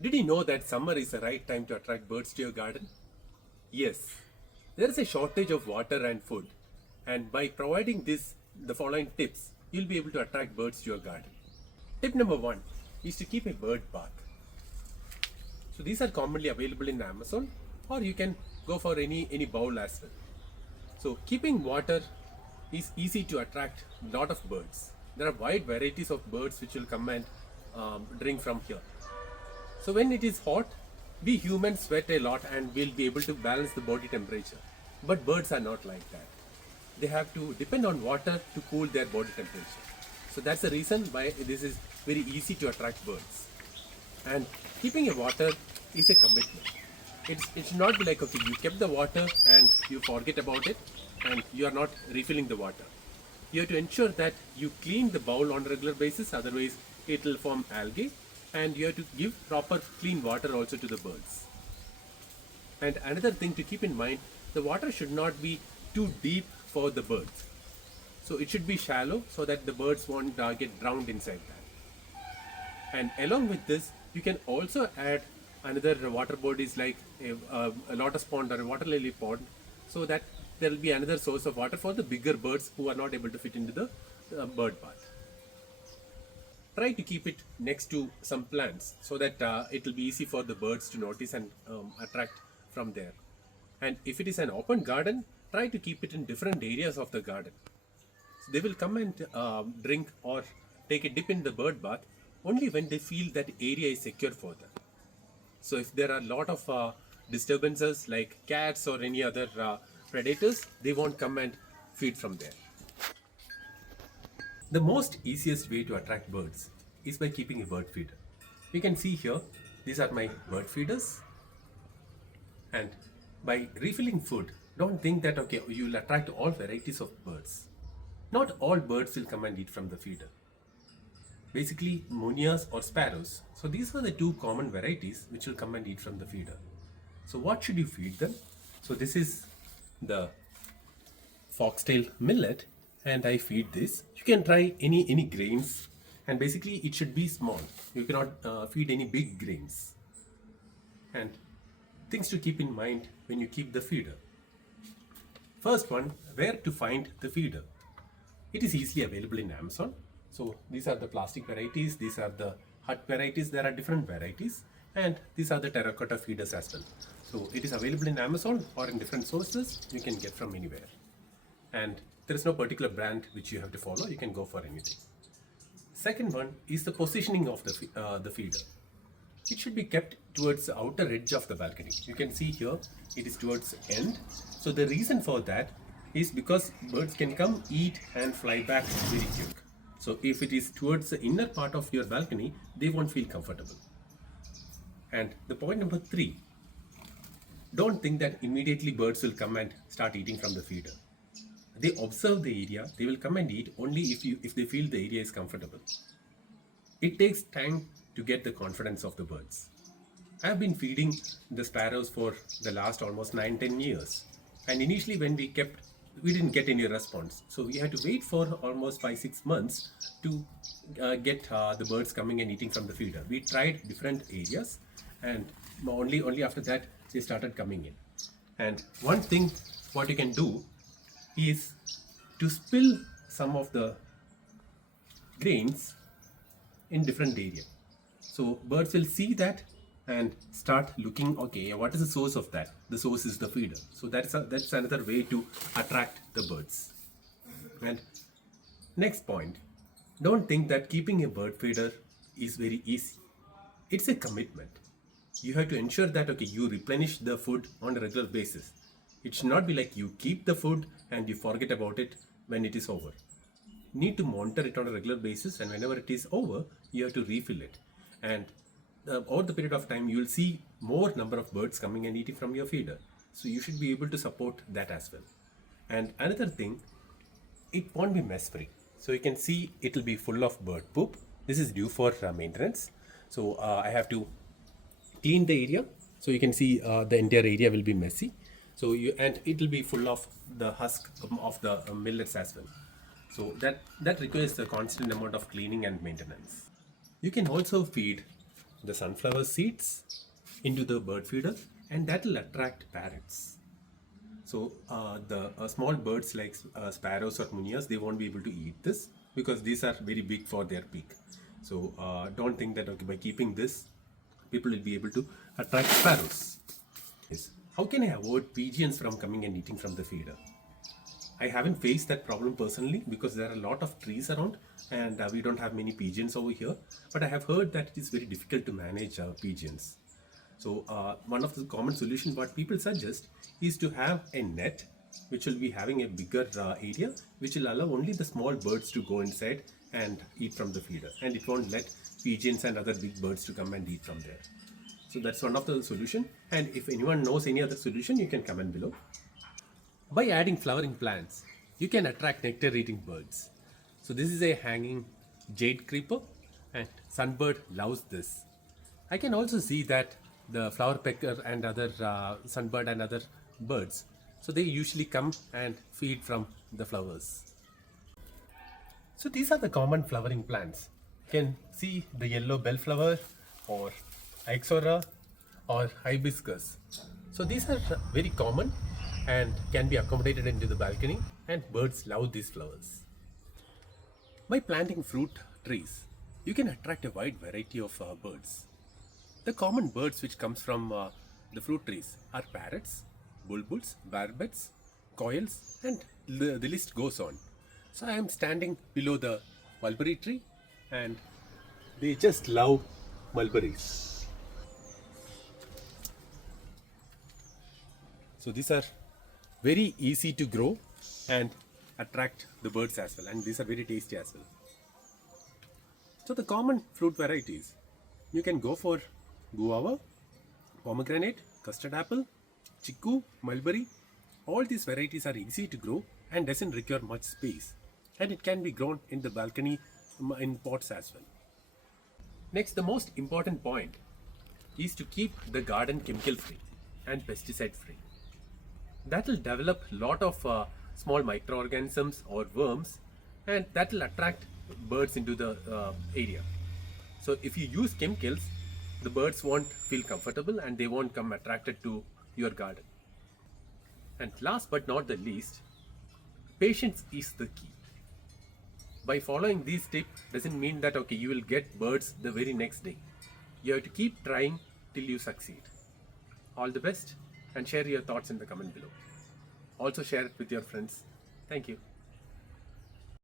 Did you know that summer is the right time to attract birds to your garden? Yes, there is a shortage of water and food, and by providing the following tips, you'll be able to attract birds to your garden. Tip number one is to keep a bird bath. So these are commonly available in Amazon, or you can go for any bowl as well. So keeping water is easy to attract a lot of birds. There are wide varieties of birds which will come and drink from here. So when it is hot, we humans sweat a lot and we'll be able to balance the body temperature. But birds are not like that. They have to depend on water to cool their body temperature. So that's the reason why this is very easy to attract birds. And keeping a water is a commitment. It should not be like, okay, you kept the water and you forget about it and you are not refilling the water. You have to ensure that you clean the bowl on a regular basis, otherwise it will form algae, and you have to give proper clean water also to the birds. And another thing to keep in mind, the water should not be too deep for the birds. So it should be shallow so that the birds won't get drowned inside that. And along with this, you can also add another water bodies like a lotus pond or a water lily pond, so that there will be another source of water for the bigger birds who are not able to fit into the bird bath. Try to keep it next to some plants so that it will be easy for the birds to notice and attract from there. And if it is an open garden, try to keep it in different areas of the garden. So they will come and drink or take a dip in the bird bath only when they feel that area is secure for them. So if there are a lot of disturbances like cats or any other predators, they won't come and feed from there. The most easiest way to attract birds is by keeping a bird feeder. You can see here, these are my bird feeders. And by refilling food, don't think that okay, you will attract all varieties of birds. Not all birds will come and eat from the feeder. Basically, munias or sparrows. So these are the two common varieties which will come and eat from the feeder. So what should you feed them? So this is the foxtail millet, and I feed this. You can try any grains, and basically it should be small. You cannot feed any big grains. And things to keep in mind when you keep the feeder. First one, where to find the feeder. It is easily available in Amazon. So these are the plastic varieties, these are the hut varieties, there are different varieties, and these are the terracotta feeders as well. So it is available in Amazon or in different sources, you can get from anywhere. And there is no particular brand which you have to follow, you can go for anything. Second one is the positioning of the feeder. It should be kept towards the outer edge of the balcony. You can see here it is towards the end. So the reason for that is because birds can come, eat and fly back very quick. So if it is towards the inner part of your balcony, they won't feel comfortable. And the point number 3, don't think that immediately birds will come and start eating from the feeder. They observe the area, they will come and eat only if they feel the area is comfortable. It takes time to get the confidence of the birds. I have been feeding the sparrows for the last almost 9-10 years. And initially when we didn't get any response. So we had to wait for almost 5-6 months to get the birds coming and eating from the feeder. We tried different areas, and only after that they started coming in. And one thing what you can do is to spill some of the grains in different area. So birds will see that and start looking, okay, what is the source of that? The source is the feeder. So that's another way to attract the birds. And next point, don't think that keeping a bird feeder is very easy. It's a commitment. You have to ensure that okay, you replenish the food on a regular basis. It should not be like you keep the food and you forget about it when it is over. You need to monitor it on a regular basis, and whenever it is over, you have to refill it. And over the period of time, you will see more number of birds coming and eating from your feeder. So you should be able to support that as well. And another thing, it won't be mess free. So you can see it will be full of bird poop. This is due for maintenance. So I have to clean the area. So you can see the entire area will be messy. So and it will be full of the husk of the millets as well. So that requires a constant amount of cleaning and maintenance. You can also feed the sunflower seeds into the bird feeder, and that will attract parrots. So the small birds like sparrows or munias, they won't be able to eat this because these are very big for their beak. So don't think that okay, by keeping this, people will be able to attract sparrows. Yes. How can I avoid pigeons from coming and eating from the feeder? I haven't faced that problem personally because there are a lot of trees around and we don't have many pigeons over here. But I have heard that it is very difficult to manage pigeons. So one of the common solutions what people suggest is to have a net which will be having a bigger area which will allow only the small birds to go inside and eat from the feeder, and it won't let pigeons and other big birds to come and eat from there. So that's one of the solution, and if anyone knows any other solution, you can comment below. By adding flowering plants, you can attract nectar eating birds. So this is a hanging jade creeper and sunbird loves this. I can also see that the flower pecker and other sunbird and other birds, so they usually come and feed from the flowers. So these are the common flowering plants. You can see the yellow bellflower or ixora or hibiscus. So these are very common and can be accommodated into the balcony, and birds love these flowers. By planting fruit trees, you can attract a wide variety of birds. The common birds which comes from the fruit trees are parrots, bulbuls, barbets, quails, and the list goes on. So I am standing below the mulberry tree and they just love mulberries. So these are very easy to grow and attract the birds as well, and these are very tasty as well. So the common fruit varieties, you can go for guava, pomegranate, custard apple, chiku, mulberry. All these varieties are easy to grow and doesn't require much space, and it can be grown in the balcony in pots as well. Next, the most important point is to keep the garden chemical free and pesticide free. That will develop a lot of small microorganisms or worms, and that will attract birds into the area. So if you use chemicals, the birds won't feel comfortable and they won't come attracted to your garden. And last but not the least, patience is the key. By following these tips doesn't mean that okay, you will get birds the very next day. You have to keep trying till you succeed. All the best, and share your thoughts in the comment below. Also share it with your friends. Thank you.